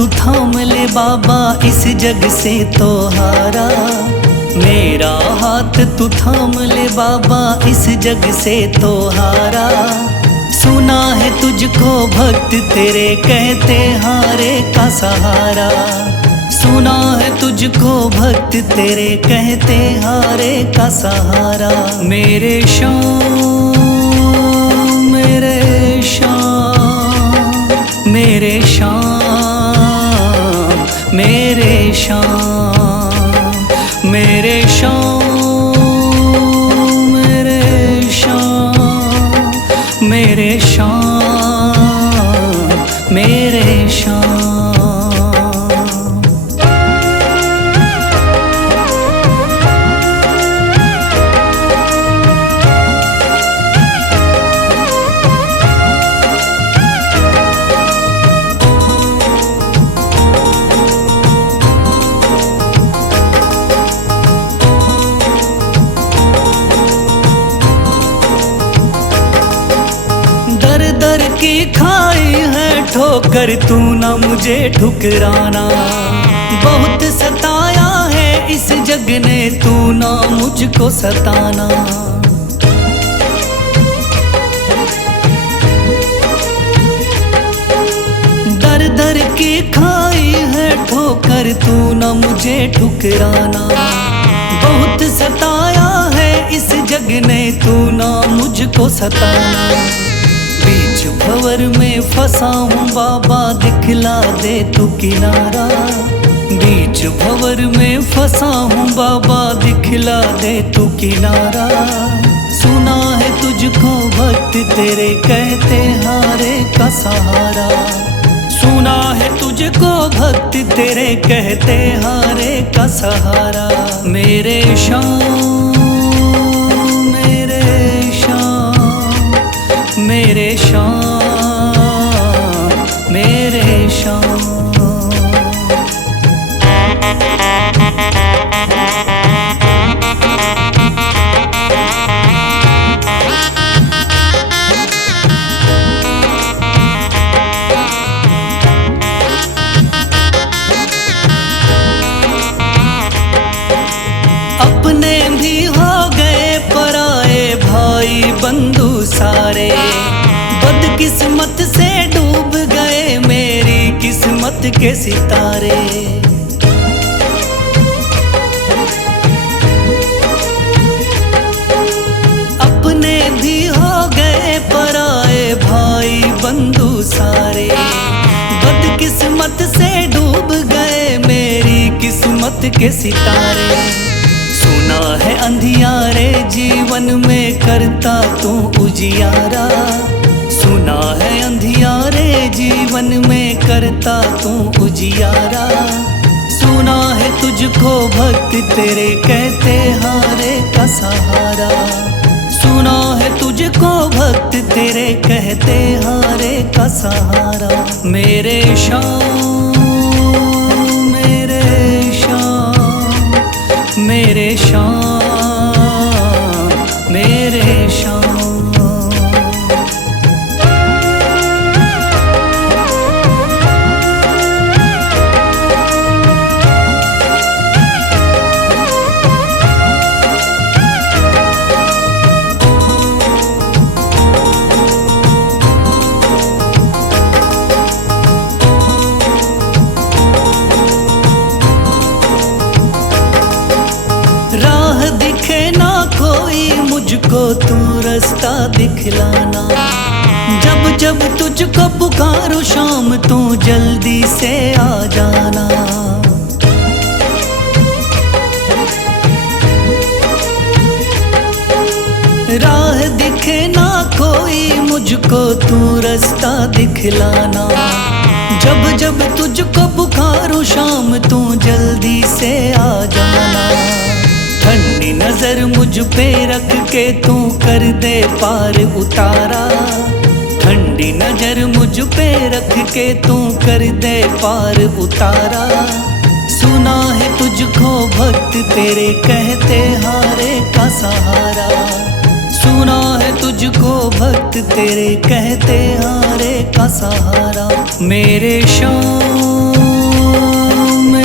तू थाम ले बाबा इस जग से तो हारा। मेरा हाथ तू थाम ले बाबा इस जग से तो हारा। सुना है तुझको भक्त तेरे कहते हारे का सहारा। सुना है तुझको भक्त तेरे कहते हारे का सहारा। मेरे श्याम मेरे श्याम मेरे श्याम मेरे श्याम मेरे श्याम मेरे श्याम मेरे श्याम मेरे श्याम। दर की खाई है ठोकर तू ना मुझे ठुकराना। बहुत सताया है इस जग ने तू ना मुझको सताना। दर दर की खाई है ठोकर तू ना मुझे ठुकराना। बहुत सताया है इस जग ने तू ना मुझको सताना। बीच भंवर में फंसा हूँ बाबा दिखला दे तू किनारा। बीच भंवर में फंसा हूँ बाबा दिखला दे तू किनारा। सुना है तुझको भक्त तेरे कहते हारे का सहारा। सुना है तुझको भक्त तेरे कहते हारे का सहारा। मेरे श्याम मेरे श्याम मेरे श्याम मेरे श्याम। अपने भी हो गए पराए भाई बंधु सारे। बदकिस्मत से डूब गए मेरी किस्मत के सितारे। अपने भी हो गए पराए भाई बंधु सारे। बदकिस्मत से डूब गए मेरी किस्मत के सितारे। सुना है अंधियारे जीवन में करता तू उजियारा। सुना है अंधियारे जीवन में करता तू उजियारा। सुना है तुझको भक्त तेरे कहते हारे का सहारा। सुना है तुझको भक्त तेरे कहते हारे का सहारा। मेरे श्याम मेरे श्याम मेरे श्याम मेरे श्याम। राह दिखे ना कोई मुझको तू रास्ता दिखलाना। जब जब तुझको पुकारूं शाम तू जल्दी से आ जाना। राह दिखे ना कोई मुझको तू रास्ता दिखलाना। जब जब तुझको पुकारूं शाम तू जल्दी से आ जाना। ठंडी नजर मुझ पे रख के तू कर दे पार उतारा। ठंडी नजर मुझ पे रख के तू कर दे पार उतारा। सुना है तुझको भक्त तेरे कहते हारे का सहारा। सुना है तुझको भक्त तेरे कहते हारे का सहारा। मेरे श्याम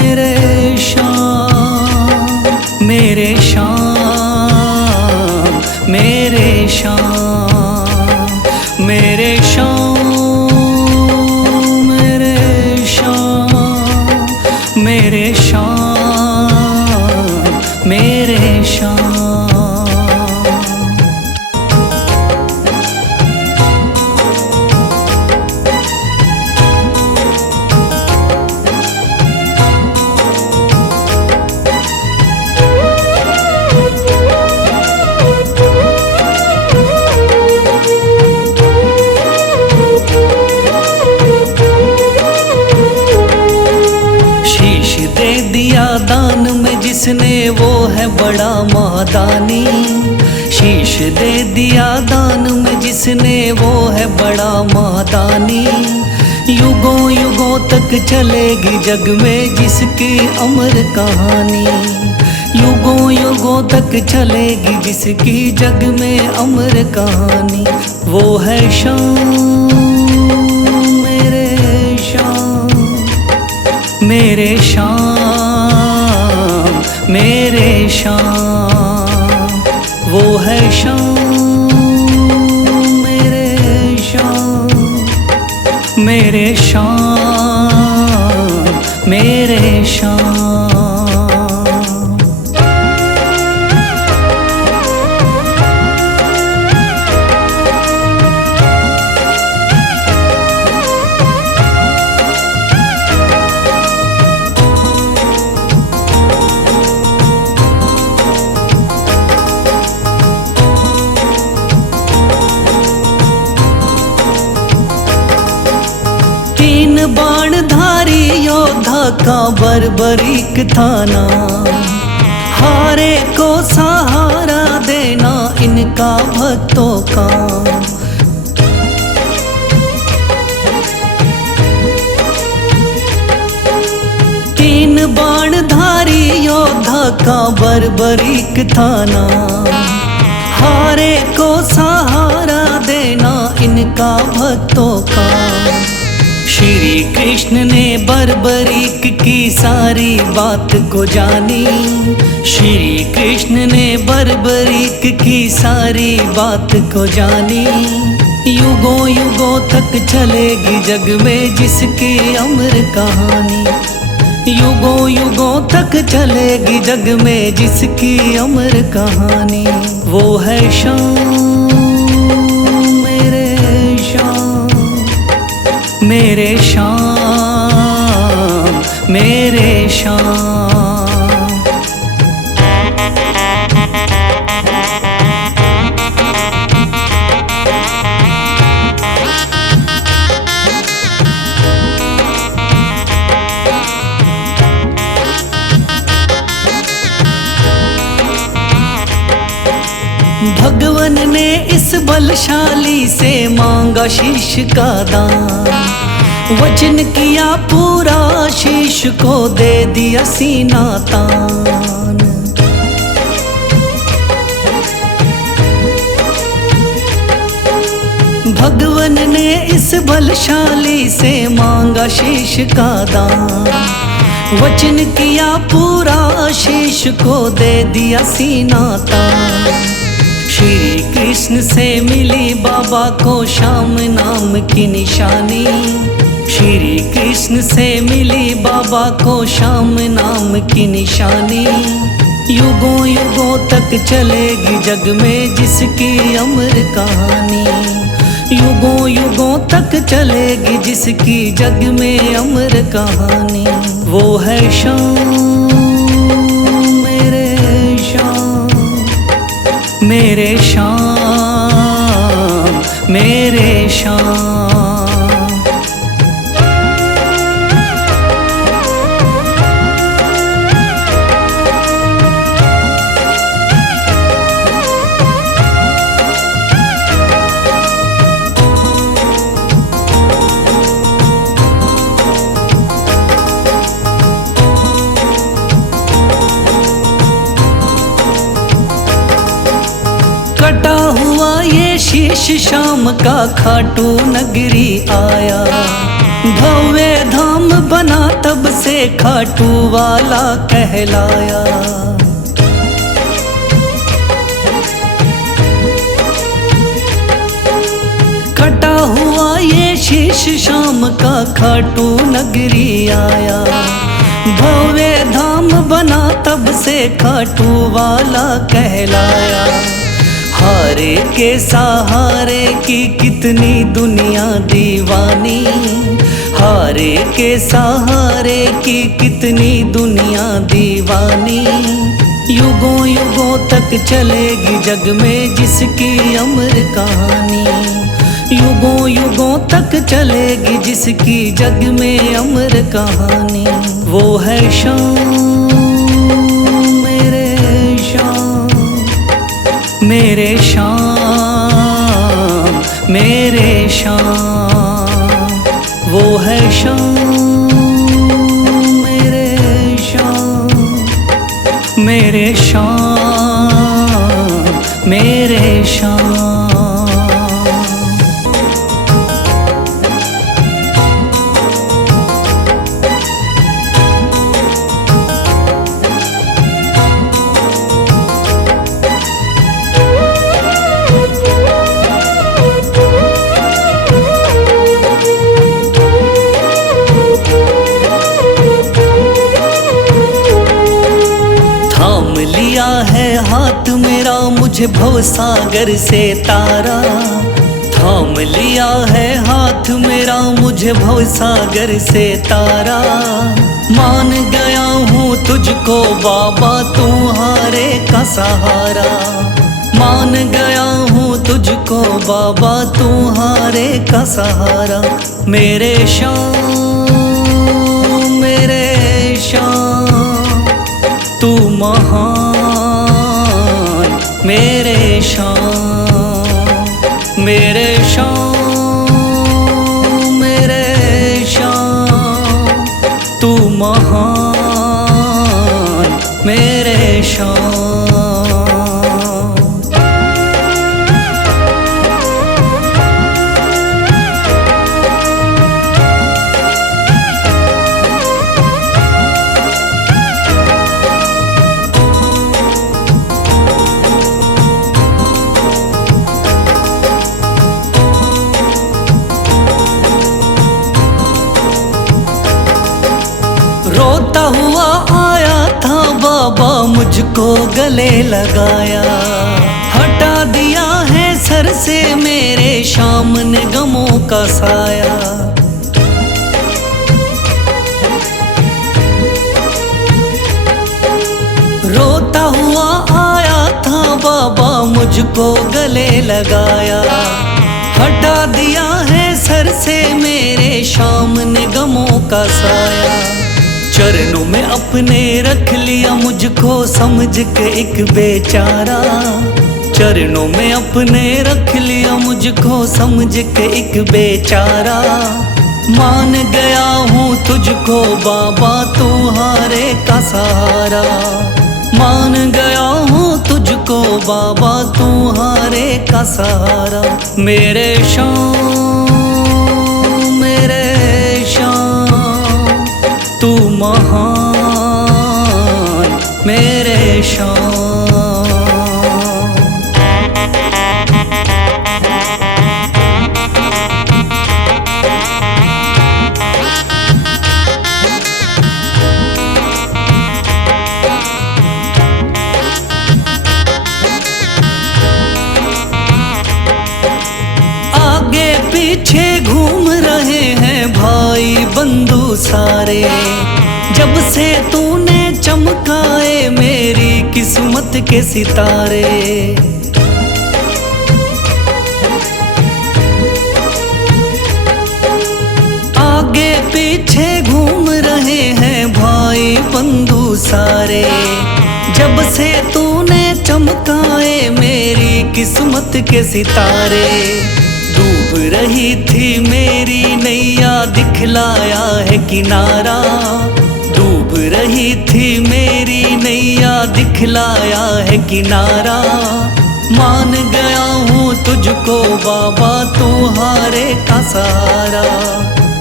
मेरे शाम, मेरे शाम, मेरे शाम, मेरे शाम, मेरे शाम, मेरे शाम, मेरे शाम। दिया दान में जिसने वो है बड़ा महादानी। शीश दे दिया दान में जिसने वो है बड़ा महादानी। युगों युगों तक चलेगी जग में जिसकी अमर कहानी। युगों युगों तक चलेगी जिसकी जग में अमर कहानी। वो है शाम, मेरे शाम, मेरे शाम, मेरे शाम। वो है शाम, मेरे शाम, मेरे शाम, मेरे शाम। तीन बाणधारी योद्धा का बर्बरीक थाना। हारे को सहारा देना इनका भक्तों का। तीन बाणधारी योद्धा का बर्बरीक थाना। हारे को सहारा देना इनका भक्तों का। श्री कृष्ण ने बर्बरीक की सारी बात को जानी। श्री कृष्ण ने बर्बरीक की सारी बात को जानी। युगों युगों तक चलेगी जग में जिसकी अमर कहानी। युगों युगों तक चलेगी जग में जिसकी अमर कहानी। वो है शाम, मेरे शाम, मेरे शाम, मेरे शाम। भगवन ने इस बलशाली से मांगा शीश का दान। वचन किया पूरा, शीश को दे दिया सीना तान। भगवन ने इस बलशाली से मांगा शीश का दान। वचन किया पूरा, शीश को दे दिया सीना तान। श्री कृष्ण से मिली बाबा को श्याम नाम की निशानी। श्री कृष्ण से मिली बाबा को श्याम नाम की निशानी। युगों युगों तक चलेगी जग में जिसकी अमर कहानी। युगों युगों तक चलेगी जिसकी जग में अमर कहानी। वो है शाम, मेरे शाम, मेरे शाम, मेरे शाम। कटा हुआ ये शीश शाम का खाटू नगरी आया। भव्य धाम बना तब से खाटू वाला कहलाया। कटा हुआ ये शीश शाम का खाटू नगरी आया। भव्य धाम बना तब से खाटू वाला कहलाया। हारे के सहारे की कितनी दुनिया दीवानी, हारे के सहारे की कितनी दुनिया दीवानी। युगों युगों तक चलेगी जग में जिसकी अमर कहानी, युगों युगों तक चलेगी जिसकी जग में अमर कहानी। वो है शाम मेरे शाम, मेरे शाम मेरे शाम। वो है शाम मेरे शाम, मेरे शाम मेरे शाम। थाम लिया है हाथ मेरा मुझे भवसागर से तारा, थाम लिया है हाथ मेरा मुझे भवसागर से तारा। मान गया हूँ तुझको बाबा तुम्हारे का सहारा, मान गया हूँ तुझको बाबा तुम्हारे का सहारा। मेरे शाम मेरे शाम तू महान, मेरे शाम मेरे शाम मेरे शाम तू महान, मेरे शाम। रोता हुआ आया था बाबा मुझको गले लगाया, हटा दिया है सर से मेरे शाम ने गमों का साया। रोता हुआ आया था बाबा मुझको गले लगाया, हटा दिया है सर से मेरे शाम ने गमों का साया। चरणों में अपने रख लिया मुझको समझ के एक बेचारा, चरणों में अपने रख लिया मुझको समझ के एक बेचारा। मान गया हूँ तुझको बाबा तुम्हारे का सहारा, मान गया हूँ तुझको बाबा तुम्हारे का सहारा। मेरे शाम मेरे शाम तू महान, मेरे शाम। आगे पीछे घूम रहे हैं भाई बंधु सारे, जब से तूने चमकाए मेरी किस्मत के सितारे। आगे पीछे घूम रहे हैं भाई बंधु सारे, जब से तूने चमकाए मेरी किस्मत के सितारे। डूब रही थी मेरी नैया दिखलाया है किनारा, डूब रही थी मेरी नैया दिखलाया है किनारा। मान गया हूँ तुझको बाबा तुम्हारे का सहारा,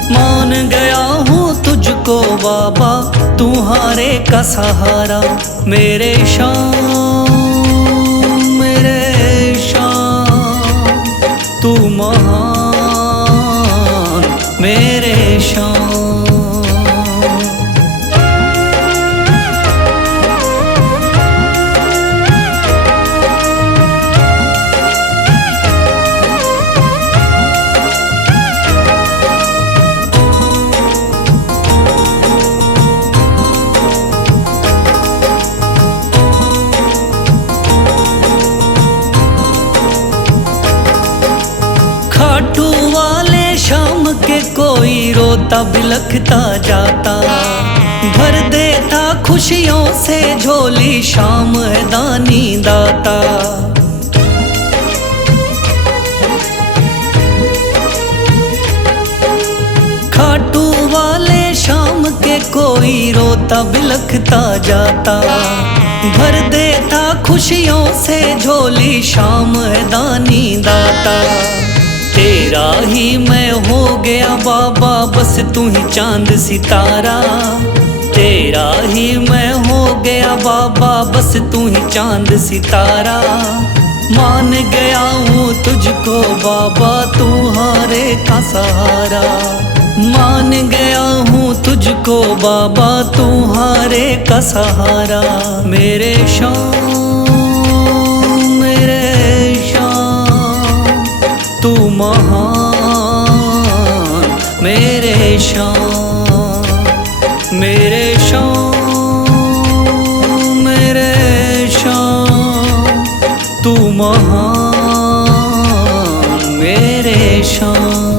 मान गया हूँ तुझको बाबा, तुम्हारे का सहारा। मेरे शाम मेरे शाम, तू महान मेरे शाम। खाटू वाले शाम के कोई रोता बिलखता जाता, भर देता खुशियों से झोली शाम है दानी दाता। खाटू वाले शाम के कोई रोता बिलखता जाता, भर देता खुशियों से झोली शाम है दानी दाता। तेरा ही मैं हो गया बाबा, बस तू ही चांद सितारा। तेरा ही मैं हो गया बाबा, बस तू ही चांद सितारा। मान गया हूँ तुझको बाबा, तुम्हारे का सहारा। मान गया हूँ तुझको बाबा, तुम्हारे का सहारा। मेरे शाम मेरे शाम, तू महान मेरे शाम। मेरे शाम मेरे शाम, तू महान मेरे शाम।